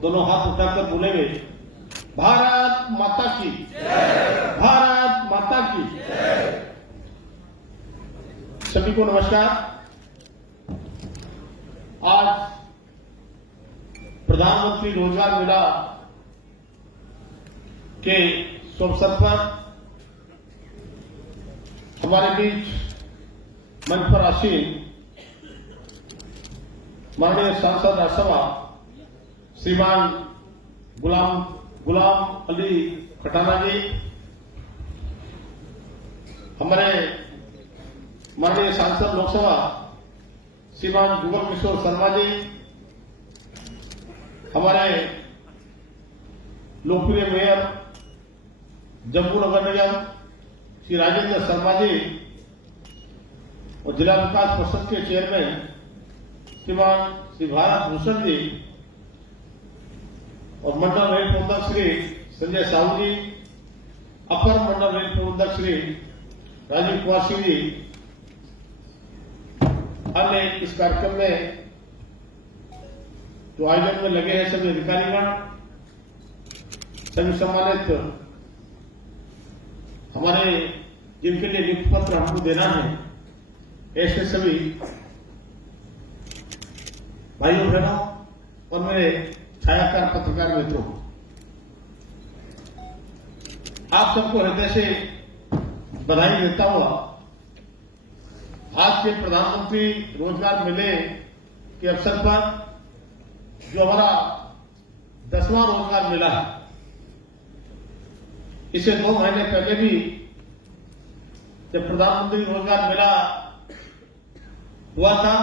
दोनों हाथ उठाकर बोलेंगे, भारत माता की जय, भारत माता की जय। सभी को नमस्कार। आज प्रधानमंत्री रोजगार मेला के शुभ अवसर पर हमारे बीच मंच पर आसीन माननीय सांसद राज्यसभा श्रीमान गुलाम अली खटाना जी, हमारे माननीय सांसद लोकसभा श्रीमान जुगल किशोर शर्मा जी, हमारे लोकप्रिय मेयर जम्मू नगर निगम श्री राजेंद्र शर्मा जी और जिला विकास परिषद के चेयरमैन श्रीमान श्री भारत भूषण जी और मंडल रेल प्रबंधक श्री संजय साहू जी, अपर मंडल रेल प्रबंधक श्री राजीव कुमार सिंह जी, अन्य इस कार्यक्रम में जो आयोजन में लगे हैं सभी अधिकारीगण, सभी सम्मानित हमारे जिनके लिए नियुक्ति पत्र हमको देना है, ऐसे सभी भाइयों बहनों और मेरे छायाकार पत्रकार मित्रों, आप सबको हृदय से बधाई देता हुआ आज के प्रधानमंत्री रोजगार मेले के अवसर पर जो हमारा 10वां रोजगार मेला है, इसे 2 महीने पहले भी जब प्रधानमंत्री रोजगार मेला हुआ था,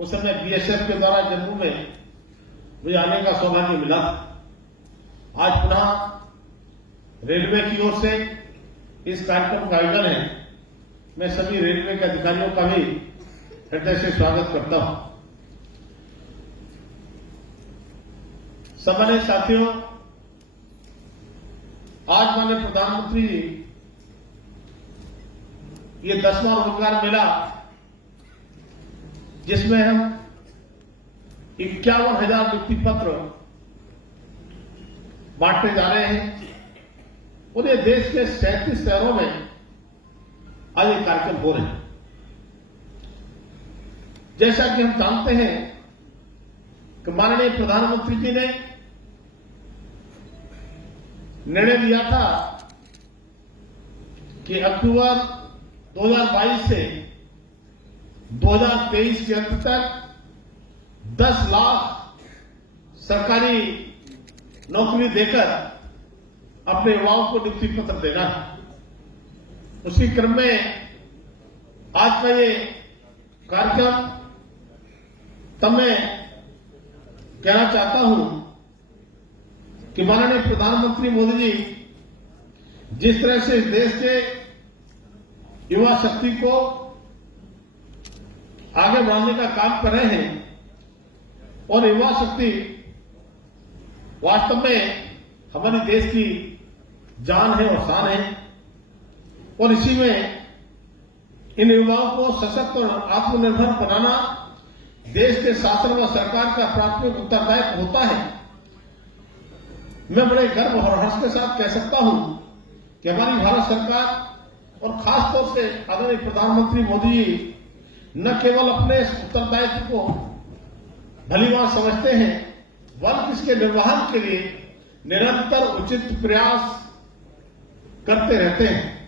उस समय बीएसएफ के द्वारा जम्मू में मुझे आने का सौभाग्य मिला। आज पुनः रेलवे की ओर से इस कार्यक्रम का आयोजन है। मैं सभी रेलवे के अधिकारियों का भी हृदय से स्वागत करता हूं। सम्मानित साथियों, आज माननीय प्रधानमंत्री जी ये 10वां रोजगार मेला, जिसमें हम 51,000 नियुक्ति पत्र बांटने जा रहे हैं, पूरे देश के 37 शहरों में आज ये कार्यक्रम हो रहे हैं। जैसा कि हम जानते हैं कि माननीय प्रधानमंत्री जी ने निर्णय लिया था कि अक्टूबर 2022 से 2023 के अंत तक 10 लाख सरकारी नौकरी देकर अपने युवाओं को नियुक्ति पत्र देना है। उसी क्रम में आज का ये कार्यक्रम तब मैं कहना चाहता हूं कि माननीय प्रधानमंत्री मोदी जी जिस तरह से इस देश के युवा शक्ति को आगे बढ़ाने का काम कर रहे हैं, और युवा शक्ति वास्तव में हमारे देश की जान है और शान है, और इसी में इन युवाओं को सशक्त और आत्मनिर्भर बनाना देश के शासन व सरकार का प्राथमिक उत्तरदायित्व होता है। मैं बड़े गर्व और हर्ष के साथ कह सकता हूं कि हमारी भारत सरकार और खासतौर से आदरणीय प्रधानमंत्री मोदी जी न केवल अपने इस उत्तरदायित्व को भलीभांति समझते हैं, बल्कि इसके निर्वहन के लिए निरंतर उचित प्रयास करते रहते हैं।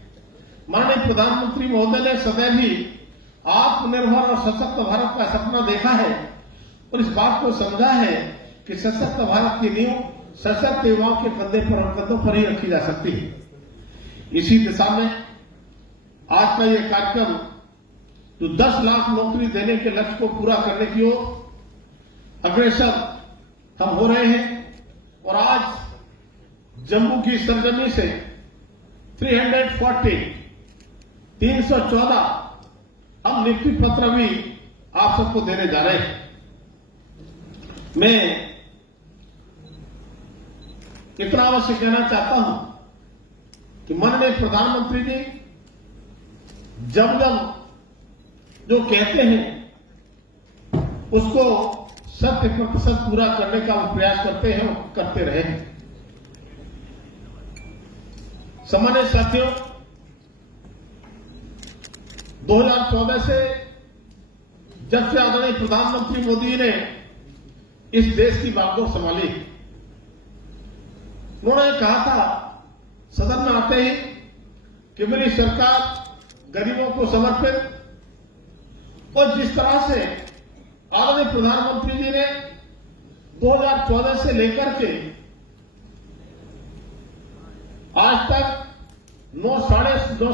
माननीय प्रधानमंत्री महोदय ने सदैव ही आत्मनिर्भर और सशक्त भारत का सपना देखा है और इस बात को समझा है कि सशक्त भारत की नींव सशक्त युवाओं के कंधों पर ही रखी जा सकती है। इसी दिशा में आज का ये कार्यक्रम जो 10 लाख नौकरी देने के लक्ष्य को पूरा करने की ओर अग्रसर हम हो रहे हैं, और आज जम्मू की सरजमी से 314 हम नियुक्ति पत्र भी आप सबको देने जा रहे हैं। मैं इतना अवश्य कहना चाहता हूं कि माननीय प्रधानमंत्री जी जब जो कहते हैं उसको 100% पूरा करने का वो प्रयास करते हैं और करते रहे हैं। सामान्य साथियों, 2014 से जब से आदरणीय प्रधानमंत्री मोदी ने इस देश की बागडोर संभाली, उन्होंने कहा था सदन में आते ही कि मेरी सरकार गरीबों को समर्पित, और जिस तरह से आदरणीय प्रधानमंत्री जी ने 2014 से लेकर के आज तक 9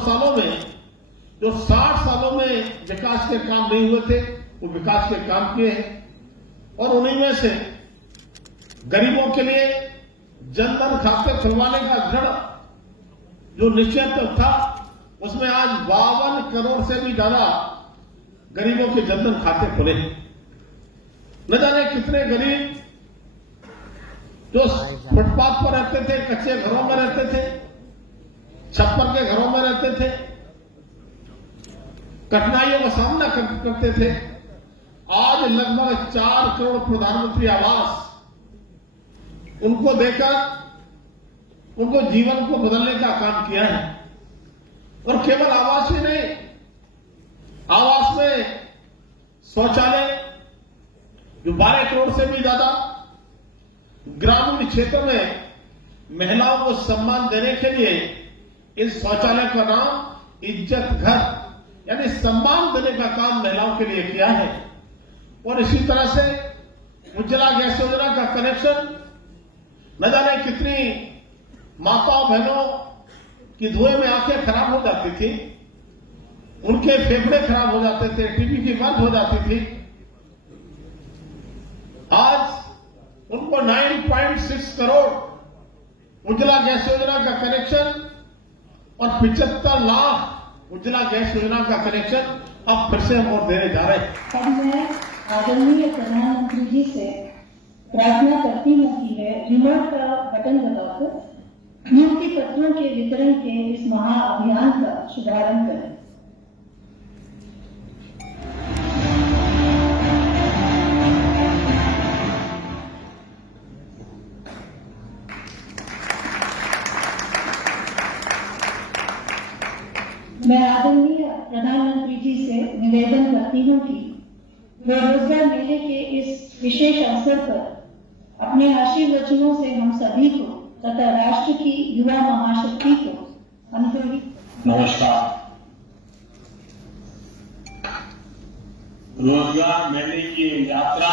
सालों में जो 60 सालों में विकास के काम नहीं हुए थे, वो विकास के काम किए हैं। और उन्हीं में से गरीबों के लिए जनधन खाते खुलवाने का दृढ़ जो निश्चय था, उसमें आज 52 करोड़ से भी ज्यादा गरीबों के जनधन खाते खुले। न जाने कितने गरीब जो फुटपाथ पर रहते थे, कच्चे घरों में रहते थे, छप्पर के घरों में रहते थे, कठिनाइयों का सामना करते थे, आज लगभग 4 करोड़ प्रधानमंत्री आवास उनको देकर उनको जीवन को बदलने का काम किया है। और केवल आवास ही नहीं, आवास में शौचालय जो 12 करोड़ से भी ज्यादा, ग्रामीण क्षेत्र में महिलाओं को सम्मान देने के लिए इस शौचालय का नाम इज्जत घर यानी सम्मान देने का काम महिलाओं के लिए किया है। और इसी तरह से उज्ज्वला गैस योजना का कनेक्शन, न जाने कितनी माताओं बहनों की धुएं में आंखें खराब हो जाती थी, उनके फेफड़े खराब हो जाते थे, टीबी की मौत हो जाती थी। आज उनको 9.6 करोड़ उज्ज्वला गैस योजना का कनेक्शन और 75 लाख उज्ज्वला गैस योजना का कनेक्शन अब फिर से हम और देने जा रहे हैं। अब मैं आदरणीय प्रधानमंत्री जी से प्रार्थना करती हूँ कि है रिमोट का बटन दबाकर नियुक्ति पत्रों के वितरण के इस महाअभियान का शुभारंभ करें। मैं आदरणीय प्रधानमंत्री जी से निवेदन करती हूँ कि वे रोजगार मेले के इस विशेष अवसर पर अपने आशीर्वचनों से हम सभी को तथा राष्ट्र की युवा महाशक्ति को अनुप्रेरित। नमस्कार। रोजगार मेले की यात्रा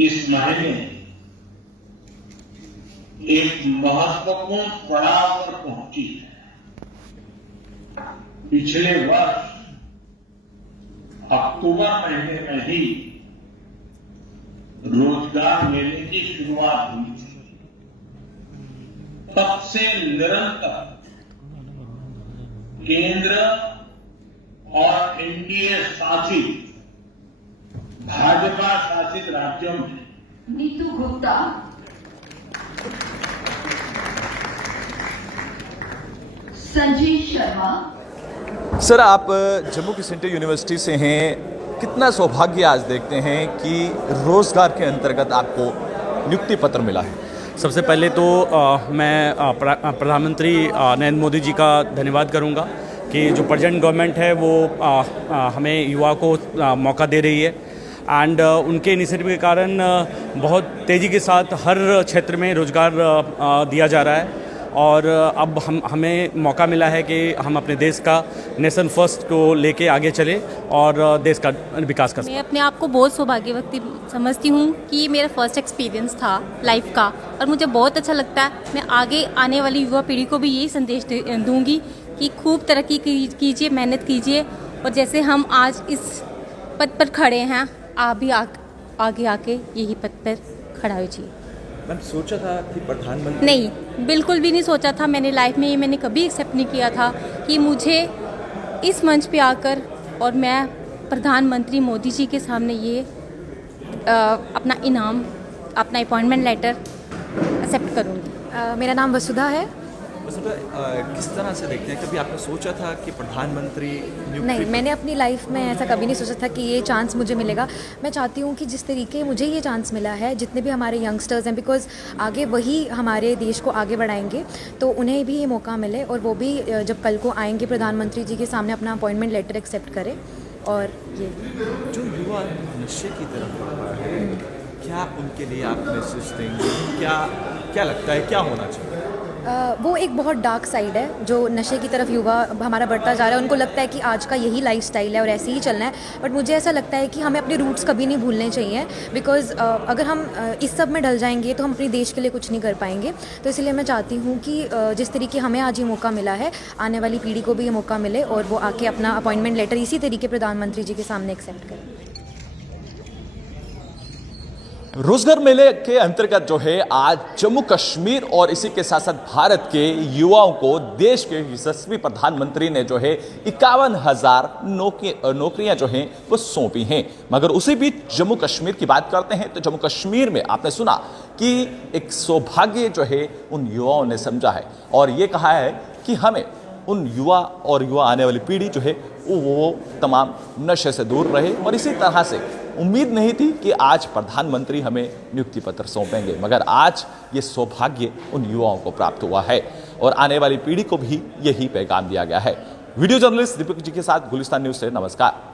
इस महीने एक महत्वपूर्ण पड़ाव पर पहुंची है। पिछले वर्ष अक्टूबर महीने में ही रोजगार मेले की शुरुआत हुई थी। तब से निरंतर केंद्र और एनडीए शासित भाजपा शासित राज्यों में नीतू गुप्ता, संजीव शर्मा। सर, आप जम्मू की सेंट्रल यूनिवर्सिटी से हैं, कितना सौभाग्य आज देखते हैं कि रोजगार के अंतर्गत आपको नियुक्ति पत्र मिला है। सबसे पहले तो मैं प्रधानमंत्री नरेंद्र मोदी जी का धन्यवाद करूंगा कि जो प्रेजेंट गवर्नमेंट है वो हमें युवा को मौका दे रही है एंड उनके इनिशिएटिव के कारण बहुत तेज़ी के साथ हर क्षेत्र में रोजगार दिया जा रहा है। और अब हमें मौका मिला है कि हम अपने देश का नेशन फर्स्ट को लेके आगे चले और देश का विकास कर सकें। मैं अपने आप को बहुत सौभाग्यवती समझती हूँ कि ये मेरा फर्स्ट एक्सपीरियंस था लाइफ का, और मुझे बहुत अच्छा लगता है। मैं आगे आने वाली युवा पीढ़ी को भी यही संदेश दूंगी कि खूब तरक्की कीजिए, मेहनत कीजिए, और जैसे हम आज इस पद पर खड़े हैं, आप भी आगे आके यही पद पर खड़ा होइए। मैम, सोचा था कि प्रधानमंत्री? नहीं, बिल्कुल भी नहीं सोचा था। मैंने लाइफ में ये मैंने कभी एक्सेप्ट नहीं किया था कि मुझे इस मंच पे आकर और मैं प्रधानमंत्री मोदी जी के सामने ये अपना इनाम, अपना अपॉइंटमेंट लेटर एक्सेप्ट करूँगी। मेरा नाम वसुधा है बस किस तरह से देखते हैं, कभी आपने सोचा था कि प्रधानमंत्री नियुक्ति नहीं, मैंने अपनी लाइफ में ऐसा कभी नहीं सोचा था कि ये चांस मुझे मिलेगा। मैं चाहती हूँ कि जिस तरीके मुझे ये चांस मिला है, जितने भी हमारे यंगस्टर्स हैं, बिकॉज़ आगे वही हमारे देश को आगे बढ़ाएंगे, तो उन्हें भी ये मौका मिले और वो भी जब कल को आएंगे प्रधानमंत्री जी के सामने अपना अपॉइंटमेंट लेटर एक्सेप्ट करें। और ये जो युवा नशे की तरफ बढ़ रहा है, क्या उनके लिए आप मैसेज देंगे? क्या लगता है क्या होना चाहिए? वो एक बहुत डार्क साइड है जो नशे की तरफ युवा हमारा बढ़ता जा रहा है। उनको लगता है कि आज का यही लाइफस्टाइल है और ऐसे ही चलना है, बट मुझे ऐसा लगता है कि हमें अपने रूट्स कभी नहीं भूलने चाहिए, बिकॉज़ अगर हम इस सब में ढल जाएंगे तो हम अपने देश के लिए कुछ नहीं कर पाएंगे। तो इसलिए मैं चाहती हूँ कि जिस तरीके हमें आज ये मौका मिला है, आने वाली पीढ़ी को भी ये मौका मिले और वो आके अपना अपॉइंटमेंट लेटर इसी तरीके प्रधानमंत्री जी के सामने एक्सेप्ट करें। रोजगार मेले के अंतर्गत जो है आज जम्मू कश्मीर और इसी के साथ साथ भारत के युवाओं को देश के यशस्वी प्रधानमंत्री ने जो है 51,000 नौकरियां जो हैं वो सौंपी हैं। मगर उसी बीच जम्मू कश्मीर की बात करते हैं तो जम्मू कश्मीर में आपने सुना कि एक सौभाग्य जो है उन युवाओं ने समझा है और ये कहा है कि हमें उन युवा और युवा आने वाली पीढ़ी जो है वो तमाम नशे से दूर रहे। और इसी तरह से उम्मीद नहीं थी कि आज प्रधानमंत्री हमें नियुक्ति पत्र सौंपेंगे, मगर आज ये सौभाग्य उन युवाओं को प्राप्त हुआ है और आने वाली पीढ़ी को भी यही पैगाम दिया गया है। वीडियो जर्नलिस्ट दीपक जी के साथ गुलिस्तान न्यूज़ से नमस्कार।